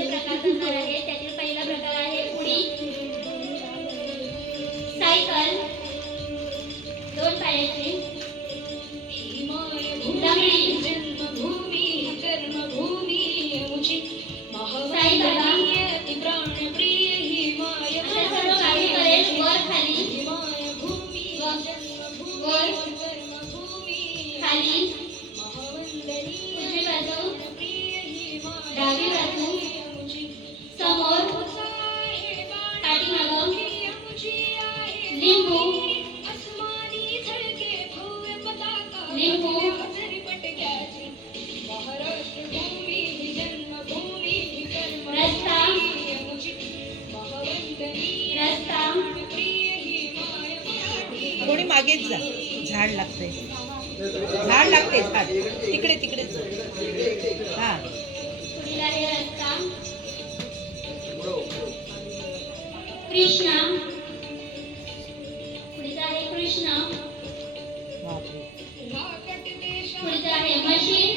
विविध प्रकार करणार आहे त्यातील पहिला प्रकार आहे उडी सायकल दोन पायाची. लंगडी लिंबू लिंबू थोडी मागेच जा. झाड लागते झाड लागते झाड. तिकडे तिकडेच हा. कृष्णा। கொடுத்தாரு மஷின்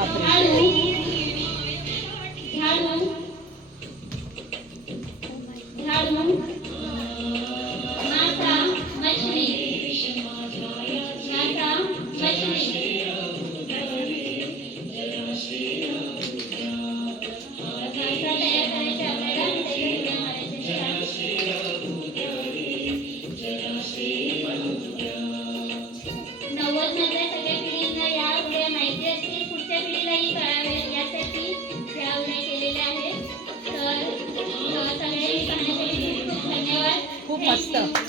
બાપરે 什么？